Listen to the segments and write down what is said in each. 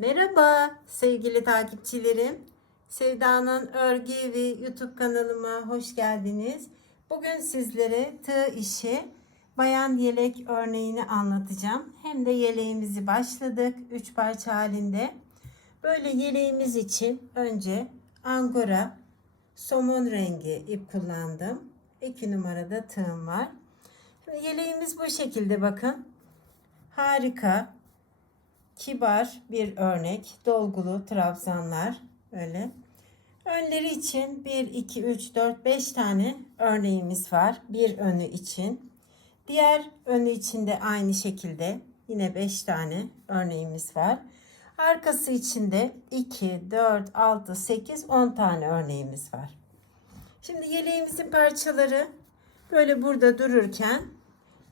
Merhaba sevgili takipçilerim. Sevda'nın Örgü Evi YouTube kanalıma hoş geldiniz. Bugün sizlere tığ işi bayan yelek örneğini anlatacağım. Hem de yeleğimizi başladık 3 parça halinde. Böyle yeleğimiz için önce angora somon rengi ip kullandım. 2 numarada tığım var. Şimdi yeleğimiz bu şekilde bakın. Harika kibar bir örnek. Dolgulu trabzanlar öyle. Önleri için 1, 2, 3, 4, 5 tane örneğimiz var. Bir önü için. Diğer önü için de aynı şekilde yine 5 tane örneğimiz var. Arkası için de 2, 4, 6, 8, 10 tane örneğimiz var. Şimdi yeleğimizin parçaları böyle burada dururken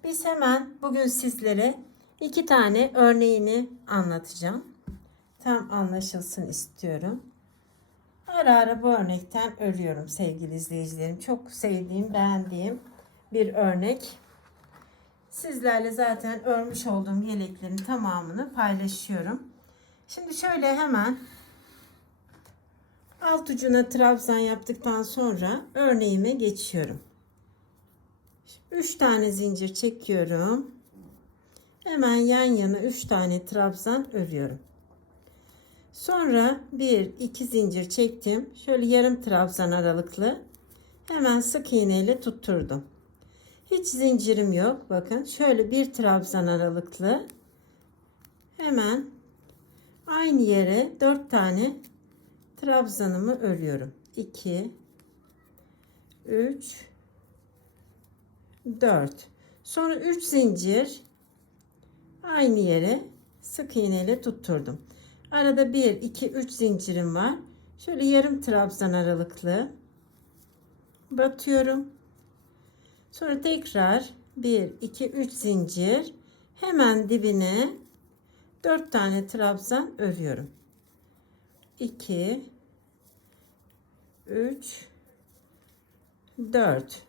biz hemen bugün sizlere iki tane örneğini anlatacağım. Tam anlaşılsın istiyorum. Ara ara bu örnekten örüyorum sevgili izleyicilerim. Çok sevdiğim, beğendiğim bir örnek. Sizlerle zaten örmüş olduğum yeleklerin tamamını paylaşıyorum. Şimdi şöyle hemen alt ucuna trabzan yaptıktan sonra örneğime geçiyorum. 3 tane zincir çekiyorum. Hemen yan yana 3 tane trabzan örüyorum. Sonra 1 2 zincir çektim. Şöyle yarım trabzan aralıklı. Hemen sık iğne ile tutturdum. Hiç zincirim yok. Bakın şöyle bir trabzan aralıklı. Hemen aynı yere 4 tane trabzanımı örüyorum. 2 3 4 sonra 3 zincir aynı yere sık iğne ile tutturdum. Arada 1 2 3 zincirim var. Şöyle yarım trabzan aralıklı batıyorum. Sonra tekrar 1 2 3 zincir hemen dibine 4 tane trabzan örüyorum. 2 3 4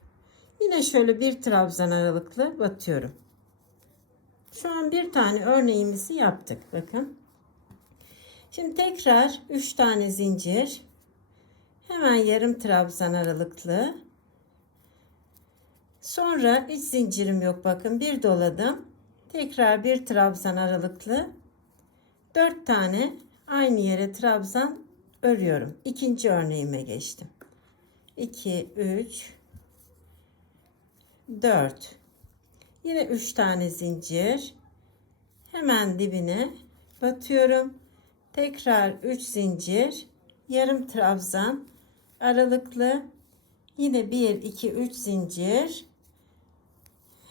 Yine şöyle bir trabzan aralıklı batıyorum. Şu an bir tane örneğimizi yaptık. Bakın. Şimdi tekrar 3 tane zincir. Hemen yarım trabzan aralıklı. Sonra hiç zincirim yok. Bakın bir doladım. Tekrar bir trabzan aralıklı. 4 tane aynı yere trabzan örüyorum. İkinci örneğime geçtim. 2 3 4 Yine 3 tane zincir. Hemen dibine batıyorum. Tekrar 3 zincir. Yarım trabzan aralıklı. Yine 1 2 3 zincir.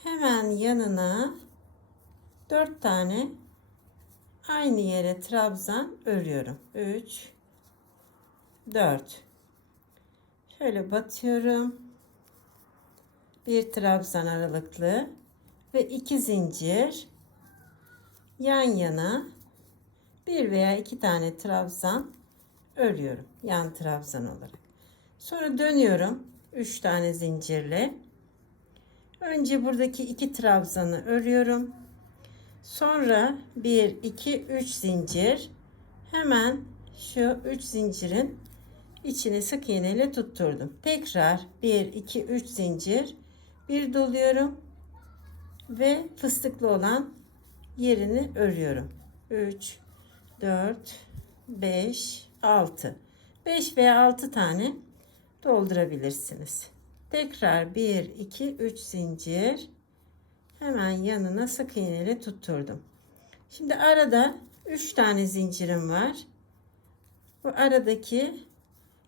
Hemen yanına 4 tane aynı yere trabzan örüyorum. 3 4 Şöyle batıyorum. Bir trabzan aralıklı ve iki zincir yan yana bir veya iki tane trabzan örüyorum yan trabzan olarak. Sonra dönüyorum üç tane zincirle. Önce buradaki iki trabzanı örüyorum. Sonra 1 2 3 zincir hemen şu 3 zincirin içini sık iğne ile tutturdum. Tekrar 1 2 3 zincir bir doluyorum ve fıstıklı olan yerini örüyorum. 3 4 5 6 5 veya 6 tane doldurabilirsiniz. Tekrar 1 2 3 zincir hemen yanına sık iğne ile tutturdum. Şimdi arada 3 tane zincirim var. Bu aradaki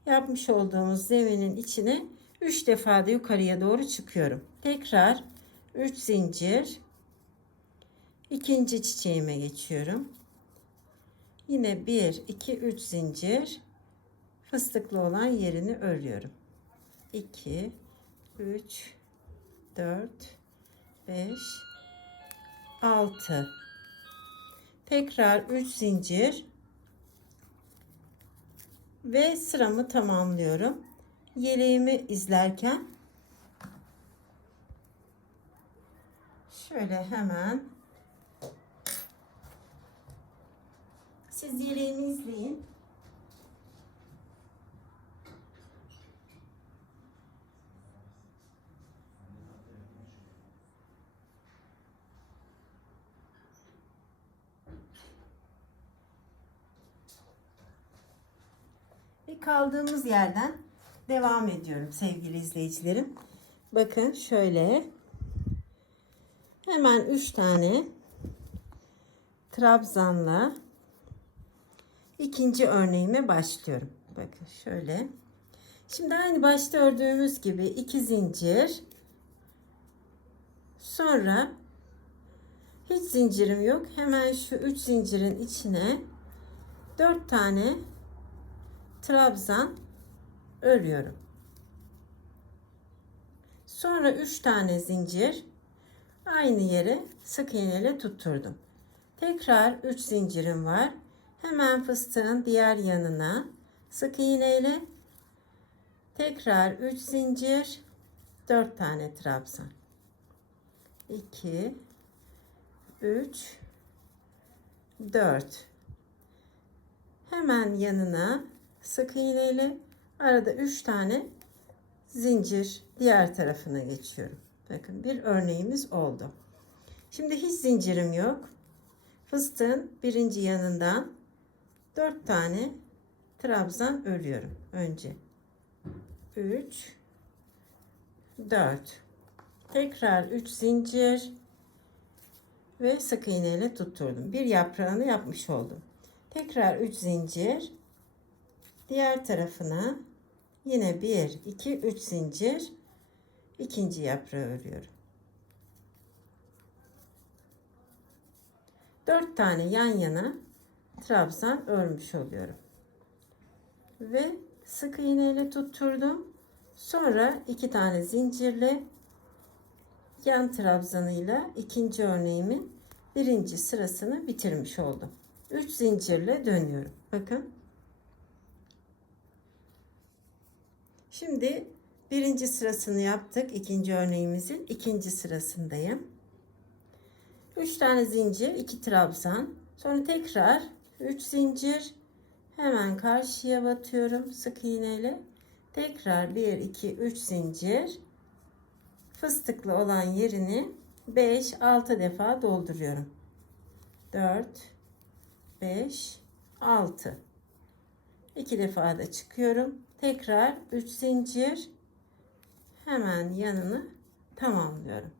yapmış olduğumuz zeminin içine 3 defa da yukarıya doğru çıkıyorum. Tekrar 3 zincir. ikinci çiçeğime geçiyorum. Yine 1 2 3 zincir fıstıklı olan yerini örüyorum. 2 3 4 5 6 tekrar 3 zincir ve sıramı tamamlıyorum. Yeleğimi izlerken şöyle hemen Siz yeleğimi izleyin. Ve kaldığımız yerden devam ediyorum sevgili izleyicilerim. Bakın şöyle. Hemen 3 tane trabzanla ikinci örneğime başlıyorum. Bakın şöyle. Şimdi aynı başta ördüğümüz gibi iki zincir. Sonra hiç zincirim yok. Hemen şu üç zincirin içine dört tane trabzan örüyorum. Sonra 3 tane zincir aynı yere sık iğneyle tutturdum. Tekrar 3 zincirim var. Hemen fıstığın diğer yanına sık iğneyle tekrar 3 zincir 4 tane trabzan. 2 3 4 Hemen yanına sık iğneyle arada 3 tane zincir diğer tarafına geçiyorum. Bakın bir örneğimiz oldu. Şimdi hiç zincirim yok. Fıstığın birinci yanından 4 tane trabzan örüyorum önce. 3 4 tekrar 3 zincir ve sık iğneyle tutturdum. Bir yaprağını yapmış oldum. Tekrar 3 zincir diğer tarafına yine 1 2 3 zincir ikinci yaprağı örüyorum. 4 tane yan yana trabzan örmüş oluyorum. Ve sık iğne ile tutturdum. Sonra iki tane zincirle yan trabzanıyla ikinci örneğimin birinci sırasını bitirmiş oldum. 3 zincirle dönüyorum. Bakın. Şimdi birinci sırasını yaptık. ikinci örneğimizin ikinci sırasındayım. 3 tane zincir, 2 trabzan. Sonra tekrar 3 zincir. Hemen karşıya batıyorum sık iğneyle. Tekrar 1 2 3 zincir. Fıstıklı olan yerini 5 6 defa dolduruyorum. 4 5 6 2 defa da çıkıyorum. Tekrar 3 zincir hemen yanını tamamlıyorum.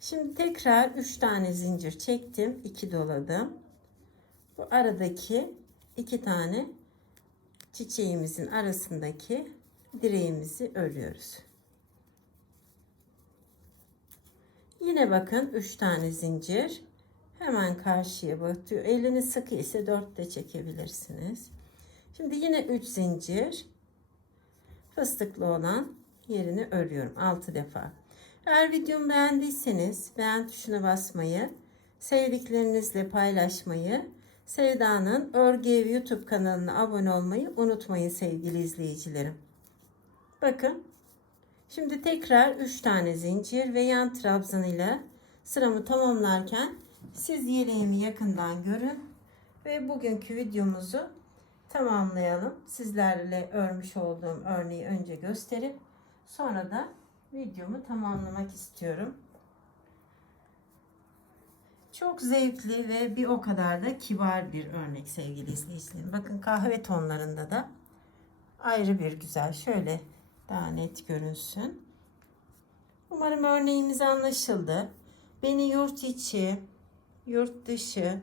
Şimdi tekrar 3 tane zincir çektim. 2 doladım. Bu aradaki 2 tane çiçeğimizin arasındaki direğimizi örüyoruz. Yine bakın 3 tane zincir. Hemen karşıya batıyor. Elini sıkı ise 4 de çekebilirsiniz. Şimdi yine 3 zincir. Fıstıklı olan yerini örüyorum 6 defa. Eğer videomu beğendiyseniz beğen tuşuna basmayı, sevdiklerinizle paylaşmayı, Sevda'nın Örgü Evi YouTube kanalına abone olmayı unutmayın sevgili izleyicilerim. Bakın. Şimdi tekrar 3 tane zincir ve yan trabzanıyla sıramı tamamlarken siz yeleğimi yakından görün ve bugünkü videomuzu tamamlayalım. Sizlerle örmüş olduğum örneği önce gösterip sonra da videomu tamamlamak istiyorum. Çok zevkli ve bir o kadar da kibar bir örnek sevgili izleyicilerim. Bakın kahve tonlarında da ayrı bir güzel. Şöyle daha net görünsün. Umarım örneğimiz anlaşıldı. Beni yurt içi, yurt dışı